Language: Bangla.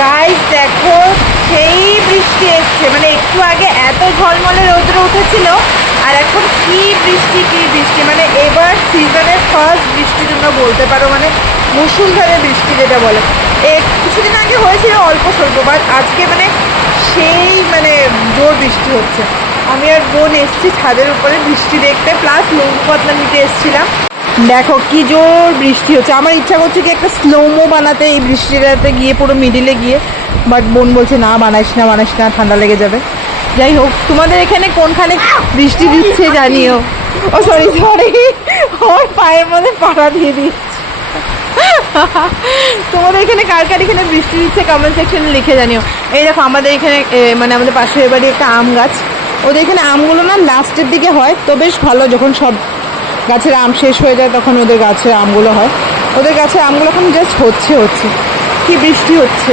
গাইস দেখো, সেই বৃষ্টি এসছে, মানে একটু আগে এত ঝলমলে রৌদ্র উঠেছিল, আর এখন কি বৃষ্টি কি বৃষ্টি, মানে এবার সিজনের ফার্স্ট বৃষ্টি তোমরা বলতে পারো, মানে মুষলধারে বৃষ্টি যেটা বলে। কিছুদিন আগে হয়েছিল অল্প স্বল্প, বাট আজকে মানে সেই মানে জোর বৃষ্টি হচ্ছে। আমি আর বোন এসছি ছাদের উপরে বৃষ্টি দেখতে, প্লাস লেবু পাতলা নিতে এসছিলাম। দেখো কি জোর বৃষ্টি হচ্ছে, আমার ইচ্ছা করছে কি একটা স্লোমো বানাতে এই বৃষ্টিটাতে গিয়ে, পুরো মিডিলে গিয়ে, বাট বোন বলছে না বানাইস না ঠান্ডা লেগে যাবে। যাই হোক, তোমাদের এখানে কোনখানে বৃষ্টি দিচ্ছে জানিও। ও সরি ওর পায়ের মধ্যে পাড়া দিয়ে দিচ্ছে। তোমাদের এখানে কার কার এখানে বৃষ্টি দিচ্ছে কমেন্ট সেকশনে লিখে জানিও। এই দেখো আমাদের এখানে মানে আমাদের পাশের বাড়ি একটা আম গাছ, ওদের এখানে আমগুলো না লাস্টের দিকে হয়, তো বেশ ভালো, যখন সব গাছের আম শেষ হয়ে যায় তখন ওদের গাছের আমগুলো হয়। ওদের গাছের আমগুলো এখন জাস্ট হচ্ছে কি বৃষ্টি হচ্ছে।